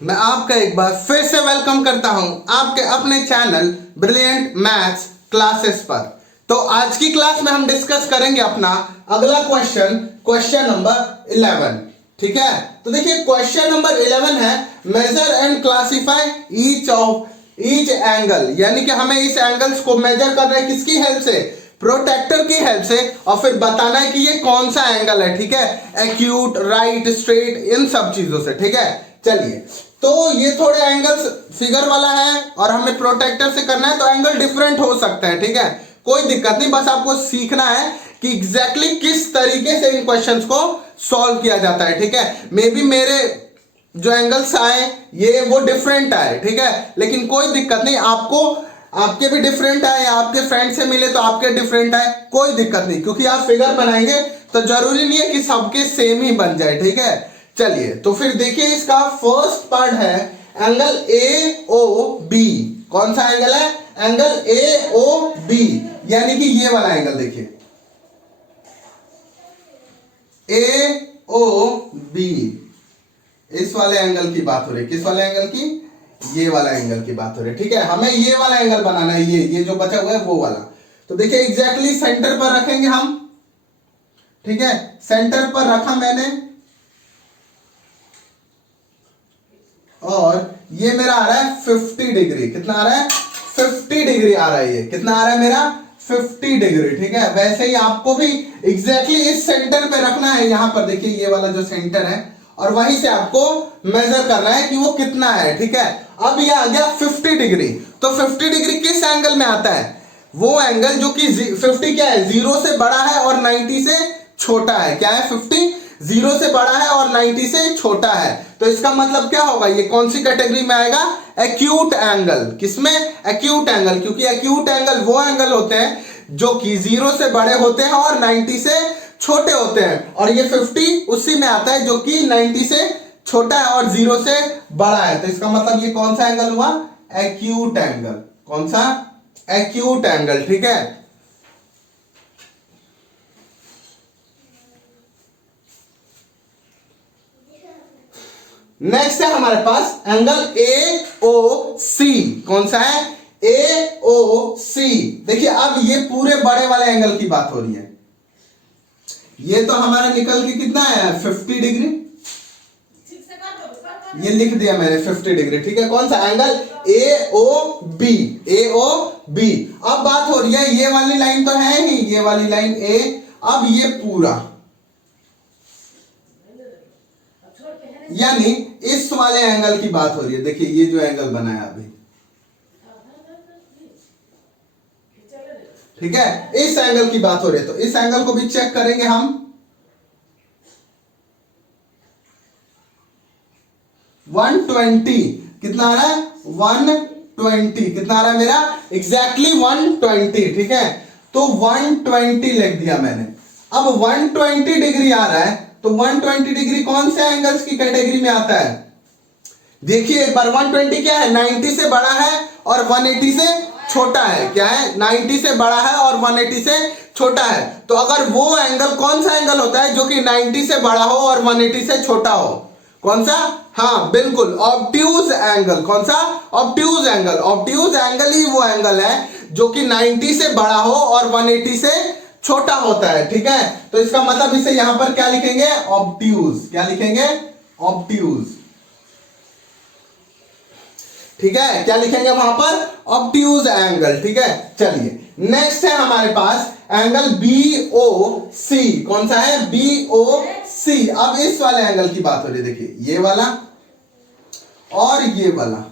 मैं आपका एक बार फिर से वेलकम करता हूं आपके अपने चैनल ब्रिलियंट मैथ्स क्लासेस पर। तो आज की क्लास में हम डिस्कस करेंगे अपना अगला क्वेश्चन नंबर 11। ठीक है, तो देखिए क्वेश्चन नंबर 11 है measure and classify each angle, यानी कि हमें इस एंगल्स को मेजर करना है किसकी हेल्प से, प्रोटेक्टर की हेल्प से, और फिर बताना है कि ये कौन सा एंगल है। ठीक है, एक्यूट, राइट, स्ट्रेट, इन सब चीजों से। ठीक है, चलिए, तो ये थोड़े एंगल्स फिगर वाला है और हमें प्रोटेक्टर से करना है, तो एंगल डिफरेंट हो सकते हैं। ठीक है, कोई दिक्कत नहीं, बस आपको सीखना है कि एग्जैक्टली किस तरीके से इन क्वेश्चंस को सॉल्व किया जाता है। ठीक है, मे बी मेरे जो एंगल्स आए ये वो डिफरेंट आए, ठीक है, लेकिन कोई दिक्कत नहीं, आपको आपके भी डिफरेंट आए या आपके फ्रेंड से मिले तो आपके डिफरेंट आए, कोई दिक्कत नहीं, क्योंकि आप फिगर बनाएंगे तो जरूरी नहीं है कि सबके सेम ही बन जाए। ठीक है, चलिए, तो फिर देखिए इसका फर्स्ट पार्ट है एंगल ए ओ बी। कौन सा एंगल है? एंगल ए ओ बी, यानी कि ये वाला एंगल। देखिए ए ओ बी, इस वाले एंगल की बात हो रही है। किस वाले एंगल की? ये वाला एंगल की बात हो रही है। ठीक है, हमें ये वाला एंगल बनाना है, ये जो बचा हुआ है वो वाला। तो देखिए एग्जैक्टली सेंटर पर रखेंगे हम। ठीक है, सेंटर पर रखा मैंने, और ये मेरा आ रहा है 50 डिग्री। कितना आ रहा है? 50 डिग्री आ रहा है। ये कितना आ रहा है मेरा? 50 डिग्री। ठीक है, वैसे ही आपको भी एग्जैक्टली इस सेंटर पे रखना है। यहां पर देखिए ये वाला जो सेंटर है, और वहीं से आपको मेजर करना है कि वो कितना है। ठीक है, अब ये आ गया 50 डिग्री। तो 50 डिग्री किस एंगल में आता है? वो एंगल जो कि 50 क्या है, 0 से बड़ा है और 90 से छोटा है। क्या है? 50 0 से बड़ा है और 90 से छोटा है। तो इसका मतलब क्या होगा? ये कौन सी कैटेगरी में आएगा? Acute angle. किसमें? एक्यूट एंगल, क्योंकि एक्यूट एंगल वो एंगल होते हैं जो कि 0 से बड़े होते हैं और 90 से छोटे होते हैं, और ये 50 उसी में आता है जो कि 90 से छोटा है और 0 से बड़ा है। तो इसका मतलब ये कौन सा एंगल हुआ? Acute angle. कौन सा? Acute angle. ठीक है, नेक्स्ट है हमारे पास एंगल ए ओ सी। कौन सा है? ए ओ सी। देखिए अब ये पूरे बड़े वाले एंगल की बात हो रही है। ये तो हमारा निकल के कितना है? 50 डिग्री। ये लिख दिया मैंने 50 डिग्री। ठीक है, कौन सा एंगल? ए ओ बी। ए ओ बी। अब बात हो रही है, ये वाली लाइन तो है ही, ये वाली लाइन ए, अब ये पूरा, यानी इस वाले एंगल की बात हो रही है। देखिए ये जो एंगल बना है अभी, ठीक है, इस एंगल की बात हो रही है। तो इस एंगल को भी चेक करेंगे हम। 120 कितना आ रहा है? 120 कितना आ रहा है मेरा? एग्जैक्टली 120। ठीक है, तो 120 लिख दिया मैंने। अब 120 डिग्री आ रहा है, तो 120 डिग्री कौन से एंगल्स की कैटेगरी में आता है? देखिए एक बार, 120 क्या है? 90 से बड़ा है और 180 से छोटा है। क्या है? 90 से बड़ा है और 180 से छोटा है। तो अगर वो एंगल, कौन सा एंगल होता है जो कि 90 से बड़ा हो और 180 से छोटा हो? कौन सा? हाँ बिल्कुल, ऑब्ट्यूज एंगल। कौन सा? Obtuse angle. ऑब्ट्यूज एंगल ही वो एंगल है जो कि 90 से बड़ा हो और 180 से छोटा होता है। ठीक है, तो इसका मतलब इसे यहां पर क्या लिखेंगे? ऑब्ट्यूज। क्या लिखेंगे? ऑब्ट्यूज। ठीक है, क्या लिखेंगे वहां पर? Obtuse angle. ठीक है, चलिए नेक्स्ट है हमारे पास एंगल बी ओ सी। कौन सा है? बी ओ सी। अब इस वाले एंगल की बात हो रही है। देखिए ये वाला और ये वाला,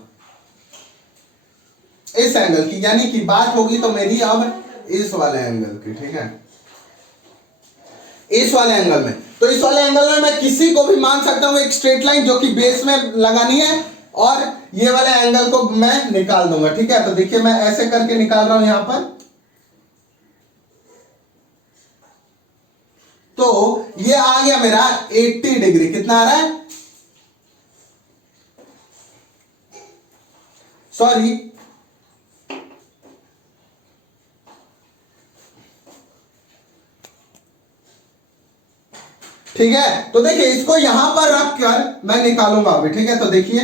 इस एंगल की, यानी कि बात होगी तो मेरी अब इस वाले एंगल की। ठीक है, इस वाले एंगल में, तो इस वाले एंगल में मैं किसी को भी मान सकता हूं एक स्ट्रेट लाइन जो कि बेस में लगानी है, और ये वाले एंगल को मैं निकाल दूंगा। ठीक है, तो देखिए मैं ऐसे करके निकाल रहा हूं यहां पर। तो ये आ गया मेरा 80 डिग्री। कितना आ रहा है? सॉरी, ठीक है, तो देखिए इसको यहां पर रखकर मैं निकालूंगा अभी। ठीक है, तो देखिए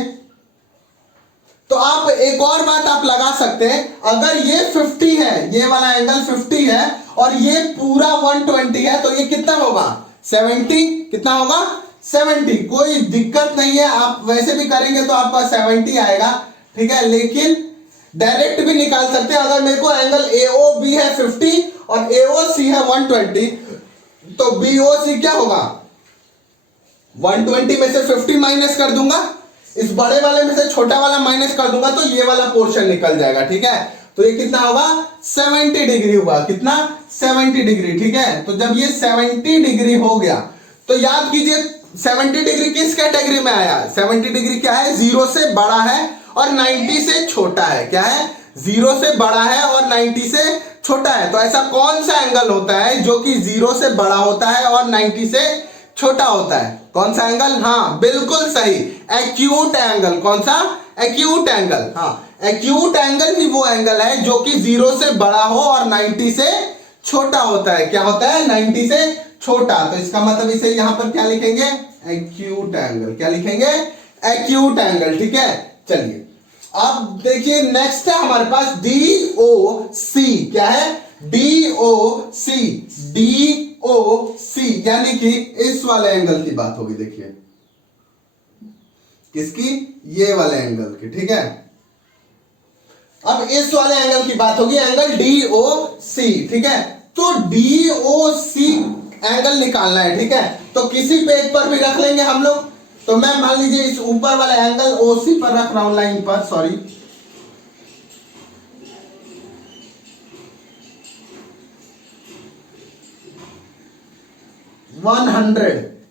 तो आप एक और बात आप लगा सकते हैं, अगर ये 50 है, ये वाला एंगल 50 है और ये पूरा 120 है, तो ये कितना होगा 70। कितना होगा 70। कोई दिक्कत नहीं है, आप वैसे भी करेंगे तो आपका 70 आएगा, ठीक है। लेकिन डायरेक्ट भी निकाल सकते हैं। अगर मेरे को एंगल AOB है 50 और AOC है 120, तो BOC क्या होगा 120 में से 50 माइनस कर दूंगा, इस बड़े वाले में से छोटा वाला माइनस कर दूंगा, तो ये वाला पोर्शन निकल जाएगा, ठीक है। तो ये कितना होगा 70 डिग्री हुआ। कितना 70 डिग्री, ठीक है। तो जब ये 70 डिग्री हो गया तो याद कीजिए 70 डिग्री किस कैटेगरी में आया। 70 डिग्री क्या है, 0 से बड़ा है और 90 से छोटा है। क्या है, 0 से बड़ा है और 90 से छोटा है। तो ऐसा कौन सा एंगल होता है जो कि 0 से बड़ा होता है और 90 से छोटा होता है। कौन सा एंगल, हाँ बिल्कुल सही, एक्यूट एंगल। कौन सा, एक्यूट एंगल। हाँ, एक्यूट एंगल ही वो एंगल है जो कि 0 से बड़ा हो और 90 से छोटा होता है। क्या होता है, 90 से छोटा। तो इसका मतलब इसे यहां पर क्या लिखेंगे, एक्यूट एंगल। क्या लिखेंगे, एक्यूट एंगल, ठीक है। चलिए अब देखिए नेक्स्ट है हमारे पास DOC। क्या है, DOC। DOC यानी कि इस वाले एंगल की बात होगी। देखिए किसकी, ये वाले एंगल की, ठीक है। अब इस वाले एंगल की बात होगी, एंगल DOC, ठीक है। तो DOC एंगल निकालना है, ठीक है। तो किसी पेज पर भी रख लेंगे हम लोग। तो मैं मान लीजिए इस ऊपर वाला एंगल OC पर रख रहा हूं, लाइन पर, सॉरी।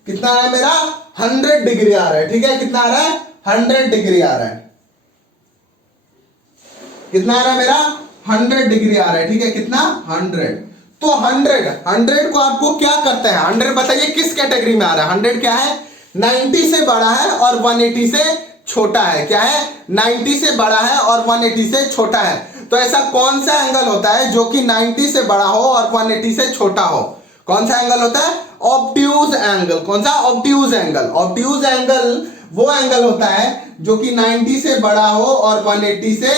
कितना आ रहा है मेरा, 100 डिग्री आ रहा है, ठीक है। कितना आ रहा है, 100 डिग्री आ रहा है। कितना आ रहा है मेरा, 100 डिग्री आ रहा है, ठीक है। कितना, 100। तो 100 को आपको क्या करते हैं, 100 बताइए किस कैटेगरी में आ रहा है। 100 क्या है, 90 से बड़ा है और 180 से छोटा है। क्या है, 90 से बड़ा है और 180 से छोटा है। तो ऐसा कौन सा एंगल होता है जो कि 90 से बड़ा हो और 180 से छोटा हो। कौन सा एंगल होता है, ऑब्ट्यूज एंगल। कौन सा, ऑब्ट्यूज एंगल। ऑब्ट्यूज एंगल वो एंगल होता है जो कि 90 से बड़ा हो और 180 से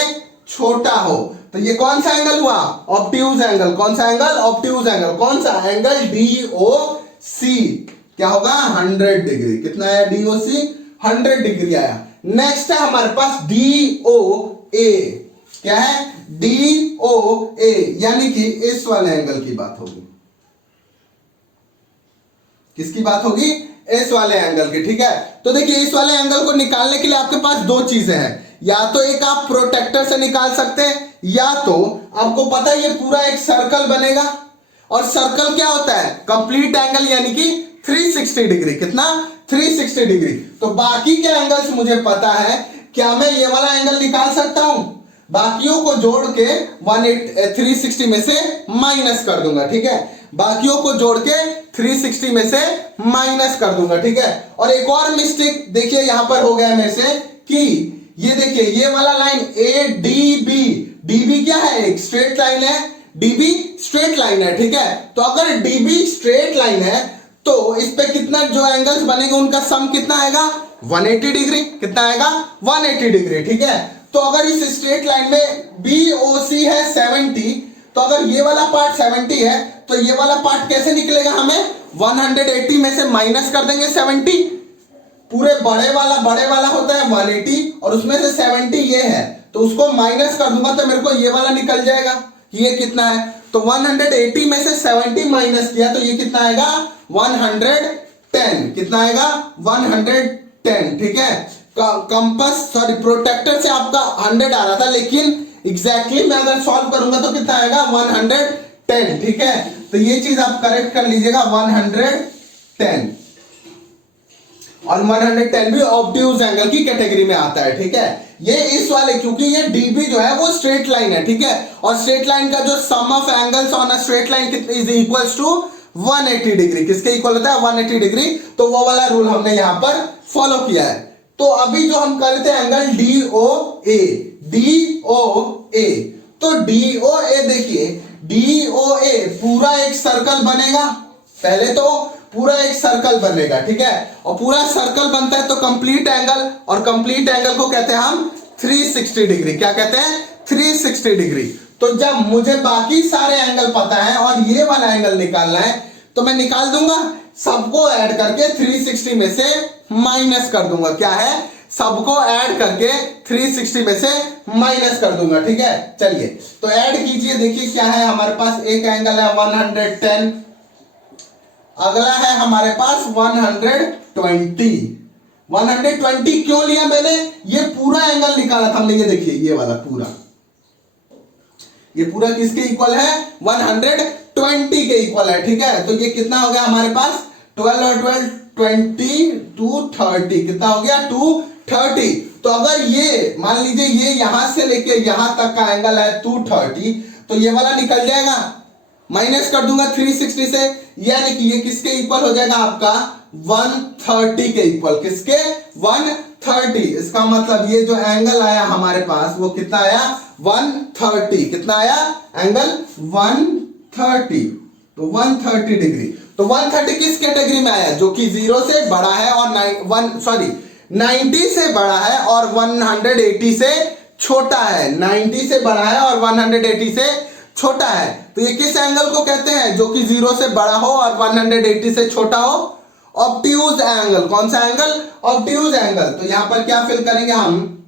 छोटा हो। तो ये कौन सा एंगल हुआ, ऑब्ट्यूज एंगल। कौन सा एंगल, ऑब्ट्यूज एंगल। कौन सा एंगल, DOC। क्या होगा, 100 डिग्री। कितना आया DOC, 100 डिग्री आया। नेक्स्ट है हमारे पास DOA। क्या है, DOA यानी कि इस वाले एंगल की बात होगी। किसकी बात होगी, इस वाले एंगल की, ठीक है। तो देखिए इस वाले एंगल को निकालने के लिए आपके पास दो चीजें हैं। या तो एक आप प्रोटेक्टर से निकाल सकते हैं, या तो आपको पता है ये पूरा एक सर्कल बनेगा। और सर्कल क्या होता है, कंप्लीट एंगल यानी कि 360 डिग्री। कितना, 360 डिग्री। तो बाकी के एंगल्स मुझे पता है, क्या मैं ये वाला एंगल निकाल सकता हूं। बाकियों को जोड़ के 360 में से माइनस कर दूंगा, ठीक है। बाकियों को जोड़ के 360 में से माइनस कर दूंगा, ठीक है। और एक और मिस्टेक देखिए यहां पर हो गया मेरे से कि ये देखिए ये वाला लाइन ADB, DB क्या है, एक स्ट्रेट लाइन है। DB स्ट्रेट लाइन है, ठीक है। तो अगर DB स्ट्रेट लाइन है तो इस पे कितना जो एंगल्स बनेंगे उनका सम कितना आएगा, 180 डिग्री। कितना आएगा, 180 डिग्री, ठीक है। तो अगर इस स्ट्रेट लाइन में BOC है 70, तो अगर ये वाला पार्ट 70 है तो ये वाला पार्ट कैसे निकलेगा, हमें 180 में से माइनस कर देंगे 70। पूरे बड़े वाला होता है 180 और उसमें से 70 ये है, तो उसको माइनस कर दूंगा तो मेरे को ये वाला निकल जाएगा। ये कितना है, तो 180 में से 70 माइनस किया तो ये कितना आएगा, 110। कितना आएगा, 110, ठीक है। कंपास सॉरी प्रोटेक्टर से आपका 100 आ रहा था, लेकिन एग्जैक्टली मैं अगर सॉल्व करूंगा तो कितना आएगा, 110, ठीक है। तो ये चीज आप करेक्ट कर लीजिएगा, 110। और 110 भी ऑब्ट्यूज एंगल की कैटेगरी में आता है, ठीक है। ये इस वाले, क्योंकि ये DB जो है वो स्ट्रेट लाइन है, ठीक है। और स्ट्रेट लाइन का जो sum of angles on a straight line is equals to 180 degree. किसके इक्वल होता है, 180 डिग्री। तो वो वाला रूल हमने यहां पर फॉलो किया है। तो अभी जो हम करते हैं एंगल DOA, DOA। तो DOA देखिए, DOA पूरा एक सर्कल बनेगा। पहले तो पूरा एक सर्कल बनेगा, ठीक है। और पूरा सर्कल बनता है तो कंप्लीट एंगल, और कंप्लीट एंगल को कहते हैं हम 360 डिग्री। क्या कहते हैं? 360 डिग्री। तो जब मुझे बाकी सारे एंगल पता है और ये वाला एंगल निकालना है तो मैं निकाल दूंगा, सबको ऐड करके 360 में से माइनस कर दूंगा। क्या है? सबको ऐड करके 360 में से माइनस कर दूंगा। ठीक है, चलिए तो ऐड कीजिए। देखिए क्या है हमारे पास, एक एंगल है 110, अगला है हमारे पास 120। 120 क्यों लिया मैंने? ये पूरा एंगल निकाला था हमने। ये देखिए ये वाला पूरा, ये पूरा किसके इक्वल है? 120 के इक्वल है। ठीक है, तो ये कितना हो गया हमारे पास? 12 और 12 20 230। कितना हो गया? 230। तो अगर ये मान लीजिए ये यहां से लेके यहां तक का एंगल है 230, तो ये वाला निकल जाएगा, माइनस कर दूंगा 360 से, यानी कि ये किसके इक्वल हो जाएगा? आपका 130 के इक्वल। किसके? 130। इसका मतलब ये जो एंगल आया हमारे पास वो कितना आया? 130। कितना आया? एंगल 130। तो 130 डिग्री। तो 130 किस कैटेगरी में आया? जो कि 0 से बड़ा है और 90 से बड़ा है और 180 से छोटा है। 90 से बड़ा है और 180 से छोटा है। तो ये किस एंगल को कहते हैं? जो कि 0 से बड़ा हो और 180 से छोटा हो? Obtuse angle. कौन सा एंगल? Obtuse angle. तो यहां पर क्या फिल करेंगे हम?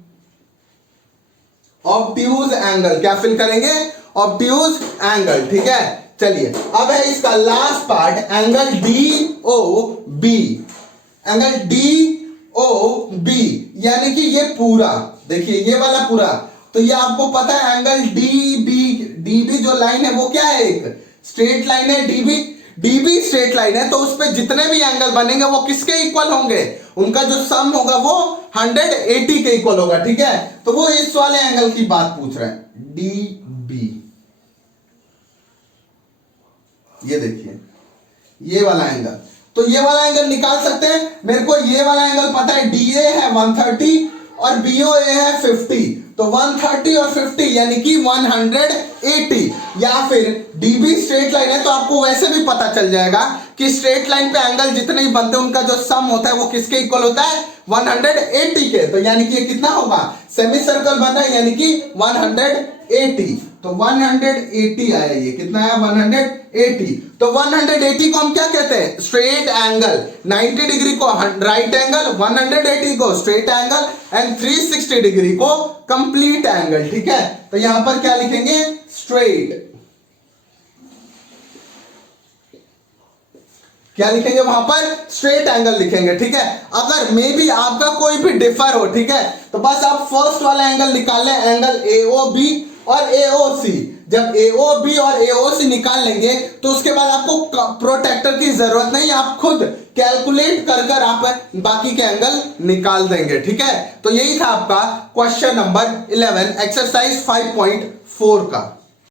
Obtuse angle. क्या फिल करेंगे? Obtuse angle. ठीक है, चलिए अब है इसका last part, angle DOB। Angle DOB यानी कि ये पूरा, देखिए ये वाला पूरा। तो ये आपको पता है एंगल DB जो लाइन है वो क्या है? एक स्ट्रेट लाइन है। DB स्ट्रेट लाइन है, तो उस पे जितने भी एंगल बनेंगे वो किसके इक्वल होंगे? उनका जो सम होगा वो 180 के इक्वल होगा। ठीक है, तो वो इस वाले एंगल की बात पूछ रहे हैं, DB। ये देखिए ये वाला एंगल, तो ये वाला एंगल निकाल सकते हैं। मेरे को ये वाला एंगल पता है, DA है 130 और BOA है 50। तो 130 और 50 यानी कि 180। या फिर DB स्ट्रेट लाइन है तो आपको वैसे भी पता चल जाएगा कि स्ट्रेट लाइन पे एंगल जितने ही बनते हैं उनका जो सम होता है वो किसके इक्वल होता है? 180 के। तो यानी कि ये कितना होगा? सेमी सर्कल बना है यानी कि 180। तो 180 आया। ये कितना है? 180। तो 180 को हम क्या कहते हैं? Straight angle. 90 डिग्री को राइट एंगल, 180 को स्ट्रेट एंगल एंड 360 डिग्री को कंप्लीट एंगल। ठीक है, तो यहां पर क्या लिखेंगे? स्ट्रेट। क्या लिखेंगे वहां पर? स्ट्रेट एंगल लिखेंगे। ठीक है, अगर मे बी आपका कोई भी डिफर हो, ठीक है, तो बस आप फर्स्ट वाला एंगल निकाल लें, एंगल AOB और AOC। जब AOB और AOC निकाल लेंगे तो उसके बाद आपको प्रोटेक्टर की जरूरत नहीं, आप खुद कैलकुलेट कर कर आप बाकी के एंगल निकाल देंगे। ठीक है, तो यही था आपका क्वेश्चन नंबर 11 एक्सरसाइज 5.4 का।